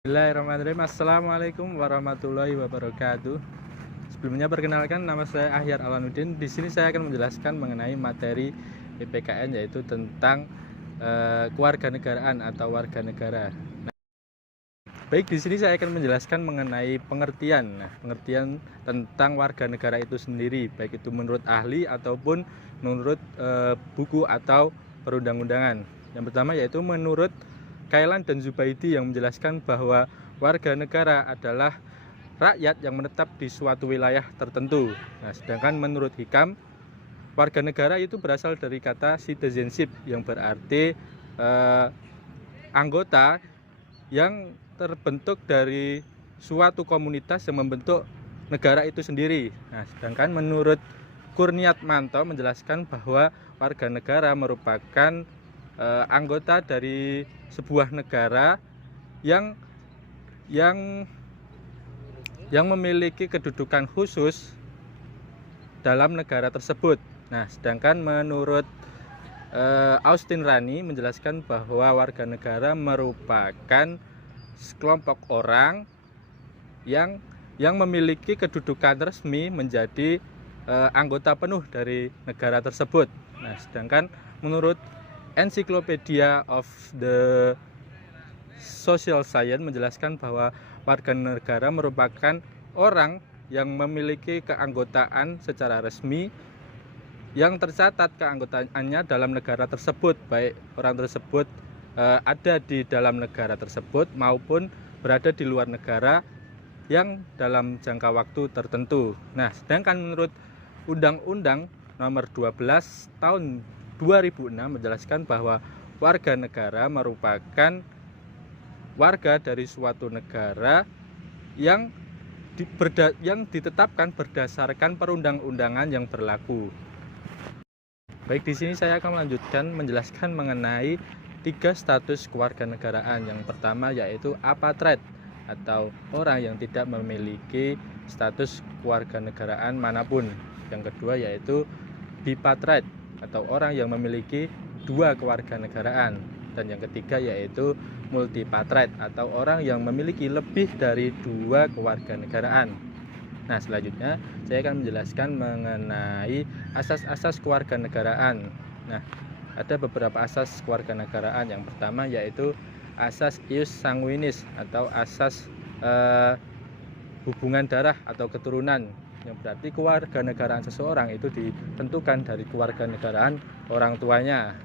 Bismillahirrahmanirrahim. Assalamualaikum warahmatullahi wabarakatuh. Sebelumnya perkenalkan, nama saya Ahyar Alanuddin. Di sini saya akan menjelaskan mengenai materi PPKN, yaitu tentang kewarganegaraan atau warga negara. Baik, di sini saya akan menjelaskan mengenai pengertian. Pengertian tentang warga negara itu sendiri, baik itu menurut ahli ataupun menurut buku atau perundang-undangan. Yang pertama yaitu menurut Kailan dan Zubaidi, yang menjelaskan bahwa warga negara adalah rakyat yang menetap di suatu wilayah tertentu. Nah, sedangkan menurut Hikam, warga negara itu berasal dari kata citizenship, yang berarti anggota yang terbentuk dari suatu komunitas yang membentuk negara itu sendiri. Nah, sedangkan menurut Kurniatmanto menjelaskan bahwa warga negara merupakan anggota dari sebuah negara yang memiliki kedudukan khusus dalam negara tersebut. Nah, sedangkan menurut Austin Rani menjelaskan bahwa warga negara merupakan sekelompok orang yang memiliki kedudukan resmi menjadi anggota penuh dari negara tersebut. Nah, sedangkan menurut Encyclopedia of the Social Science menjelaskan bahwa warga negara merupakan orang yang memiliki keanggotaan secara resmi yang tercatat keanggotaannya dalam negara tersebut, baik orang tersebut ada di dalam negara tersebut maupun berada di luar negara yang dalam jangka waktu tertentu. Nah, sedangkan menurut Undang-Undang Nomor 12 Tahun 2006 menjelaskan bahwa warga negara merupakan warga dari suatu negara yang ditetapkan berdasarkan perundang-undangan yang berlaku. Baik, di sini saya akan melanjutkan menjelaskan mengenai 3 status kewarganegaraan. Yang pertama yaitu apatrid atau orang yang tidak memiliki status kewarganegaraan manapun. Yang kedua yaitu bipatrid atau orang yang memiliki 2 kewarganegaraan. Dan yang ketiga yaitu multipatrid atau orang yang memiliki lebih dari 2 kewarganegaraan. Nah, selanjutnya saya akan menjelaskan mengenai asas-asas kewarganegaraan. Nah, ada beberapa asas kewarganegaraan. Yang pertama yaitu asas ius sanguinis atau asas hubungan darah atau keturunan, yang berarti kewarganegaraan seseorang itu ditentukan dari kewarganegaraan orang tuanya.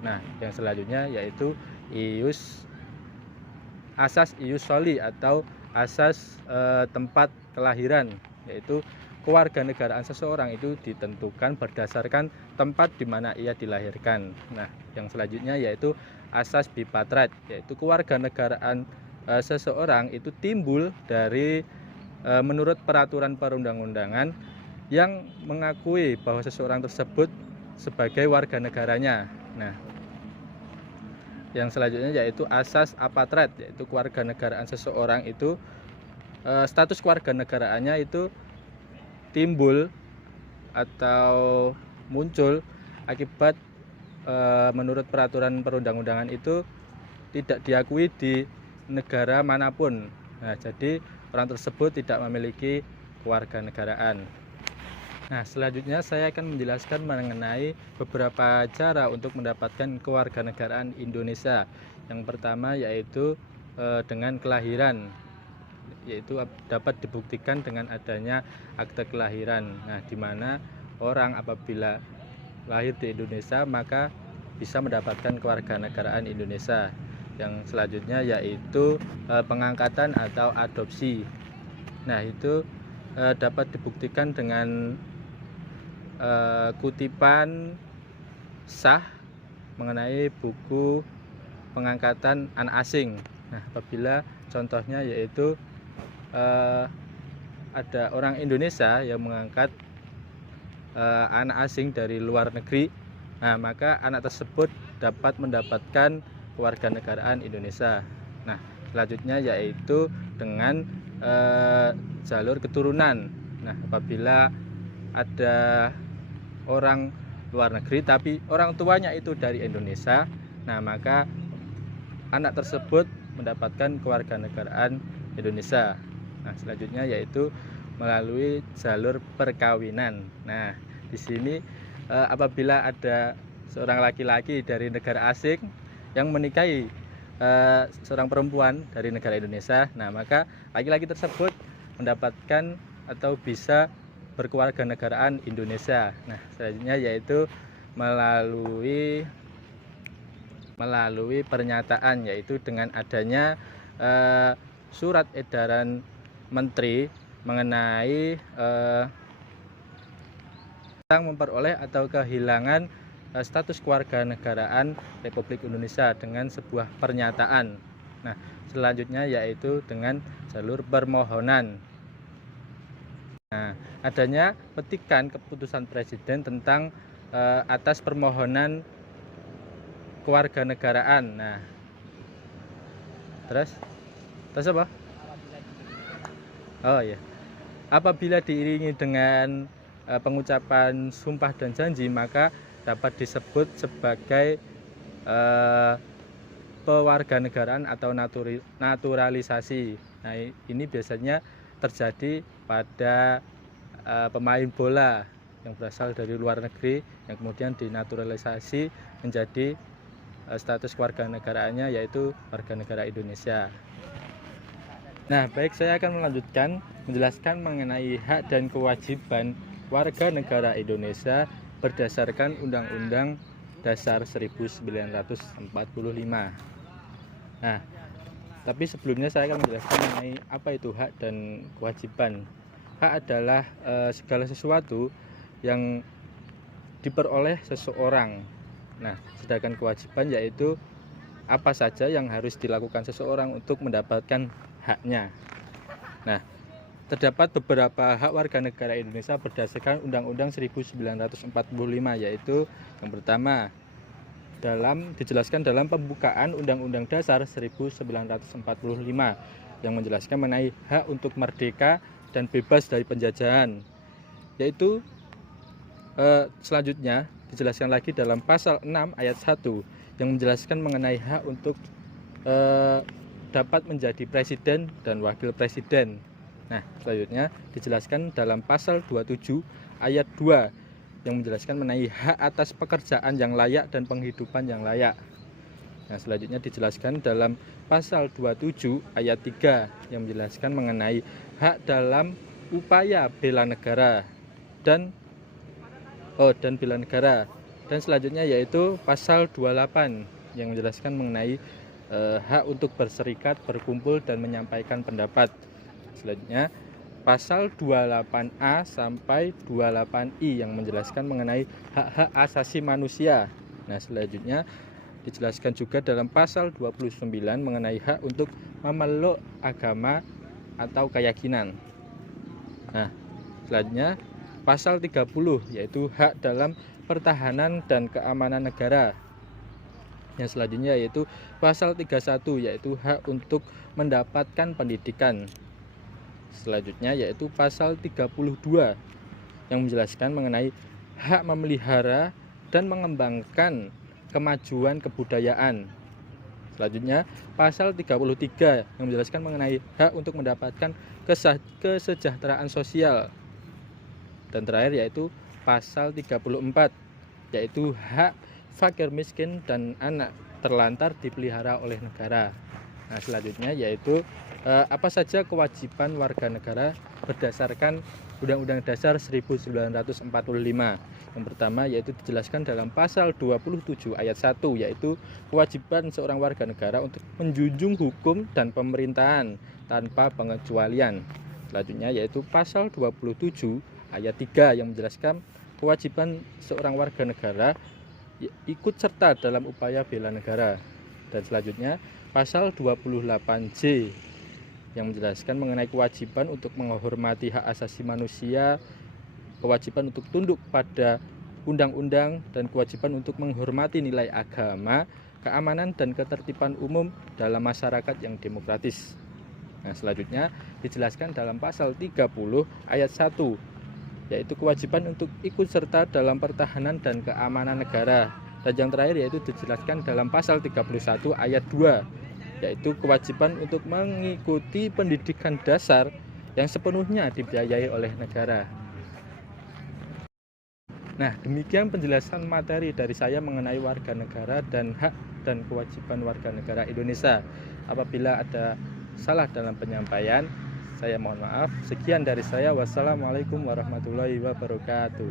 Nah, yang selanjutnya yaitu asas ius soli atau asas tempat kelahiran, yaitu kewarganegaraan seseorang itu ditentukan berdasarkan tempat di mana ia dilahirkan. Nah, yang selanjutnya yaitu asas bipatrid, yaitu kewarganegaraan seseorang itu timbul dari menurut peraturan perundang-undangan yang mengakui bahwa seseorang tersebut sebagai warga negaranya. Nah, yang selanjutnya yaitu asas apatrid, yaitu kewarganegaraan seseorang itu status kewarganegaraannya itu timbul atau muncul akibat menurut peraturan perundang-undangan itu tidak diakui di negara manapun. Nah, jadi orang tersebut tidak memiliki kewarganegaraan. Nah, selanjutnya saya akan menjelaskan mengenai beberapa cara untuk mendapatkan kewarganegaraan Indonesia. Yang pertama yaitu dengan kelahiran, yaitu dapat dibuktikan dengan adanya akte kelahiran. Nah, di mana orang apabila lahir di Indonesia maka bisa mendapatkan kewarganegaraan Indonesia. Yang selanjutnya yaitu pengangkatan atau adopsi. Nah, itu dapat dibuktikan dengan kutipan sah mengenai buku pengangkatan anak asing. Nah, apabila contohnya yaitu ada orang Indonesia yang mengangkat anak asing dari luar negeri, nah maka anak tersebut dapat mendapatkan kewarganegaraan Indonesia. Nah, selanjutnya yaitu dengan jalur keturunan. Nah, apabila ada orang luar negeri tapi orang tuanya itu dari Indonesia, nah maka anak tersebut mendapatkan kewarganegaraan Indonesia. Nah, selanjutnya yaitu melalui jalur perkawinan. Nah, di sini apabila ada seorang laki-laki dari negara asing yang menikahi seorang perempuan dari negara Indonesia, nah maka laki-laki tersebut mendapatkan atau bisa berkewarganegaraan Indonesia. Nah, selanjutnya yaitu melalui pernyataan, yaitu dengan adanya surat edaran menteri mengenai tentang memperoleh atau kehilangan status kewarganegaraan Republik Indonesia dengan sebuah pernyataan. Nah, selanjutnya yaitu dengan jalur permohonan. Nah, adanya petikan keputusan presiden tentang atas permohonan kewarganegaraan. Nah, terus apa? Oh ya, apabila diiringi dengan pengucapan sumpah dan janji, maka dapat disebut sebagai pewarganegaraan atau naturalisasi. Nah, ini biasanya terjadi pada pemain bola yang berasal dari luar negeri yang kemudian dinaturalisasi menjadi status kewarganegaraannya yaitu warga negara Indonesia. Nah, baik, saya akan melanjutkan menjelaskan mengenai hak dan kewajiban warga negara Indonesia berdasarkan Undang-Undang Dasar 1945. Nah, tapi sebelumnya saya akan menjelaskan mengenai apa itu hak dan kewajiban. Hak adalah segala sesuatu yang diperoleh seseorang. Nah, sedangkan kewajiban yaitu apa saja yang harus dilakukan seseorang untuk mendapatkan haknya. Nah, terdapat beberapa hak warga negara Indonesia berdasarkan Undang-Undang 1945, yaitu yang pertama dijelaskan dalam pembukaan Undang-Undang Dasar 1945 yang menjelaskan mengenai hak untuk merdeka dan bebas dari penjajahan, yaitu selanjutnya dijelaskan lagi dalam pasal 6 ayat 1 yang menjelaskan mengenai hak untuk dapat menjadi presiden dan wakil presiden. Nah, selanjutnya dijelaskan dalam pasal 27 ayat 2 yang menjelaskan mengenai hak atas pekerjaan yang layak dan penghidupan yang layak. Nah, selanjutnya dijelaskan dalam pasal 27 ayat 3 yang menjelaskan mengenai hak dalam upaya bela negara dan bela negara. Dan selanjutnya yaitu pasal 28 yang menjelaskan mengenai hak untuk berserikat, berkumpul dan menyampaikan pendapat. Selanjutnya pasal 28A sampai 28I yang menjelaskan mengenai hak-hak asasi manusia. Nah, selanjutnya dijelaskan juga dalam pasal 29 mengenai hak untuk memeluk agama atau keyakinan. Nah, selanjutnya pasal 30 yaitu hak dalam pertahanan dan keamanan negara. Yang selanjutnya yaitu pasal 31 yaitu hak untuk mendapatkan pendidikan. Selanjutnya yaitu pasal 32 yang menjelaskan mengenai hak memelihara dan mengembangkan kemajuan kebudayaan. Selanjutnya pasal 33 yang menjelaskan mengenai hak untuk mendapatkan kesejahteraan sosial. Dan terakhir yaitu pasal 34 yaitu hak fakir miskin dan anak terlantar dipelihara oleh negara. Nah, selanjutnya yaitu apa saja kewajiban warga negara berdasarkan Undang-Undang Dasar 1945. Yang pertama yaitu dijelaskan dalam pasal 27 ayat 1 yaitu kewajiban seorang warga negara untuk menjunjung hukum dan pemerintahan tanpa pengecualian. Selanjutnya yaitu pasal 27 ayat 3 yang menjelaskan kewajiban seorang warga negara ikut serta dalam upaya bela negara. Dan selanjutnya pasal 28J yang menjelaskan mengenai kewajiban untuk menghormati hak asasi manusia, kewajiban untuk tunduk pada undang-undang, dan kewajiban untuk menghormati nilai agama, keamanan dan ketertiban umum dalam masyarakat yang demokratis. Nah, selanjutnya dijelaskan dalam pasal 30 ayat 1 yaitu kewajiban untuk ikut serta dalam pertahanan dan keamanan negara. Dan yang terakhir yaitu dijelaskan dalam pasal 31 ayat 2 yaitu kewajiban untuk mengikuti pendidikan dasar yang sepenuhnya dibiayai oleh negara. Nah, demikian penjelasan materi dari saya mengenai warga negara dan hak dan kewajiban warga negara Indonesia. Apabila ada salah dalam penyampaian, saya mohon maaf. Sekian dari saya. Wassalamualaikum warahmatullahi wabarakatuh.